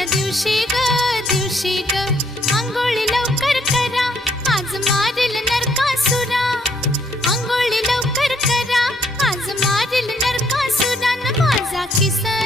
आजच्या दिवशी ग आंघोळी लवकर करा, आज मारेल नरकासुरा. आंघोळी लवकर करा, आज मारेल नरकासुरा. न माझा किसन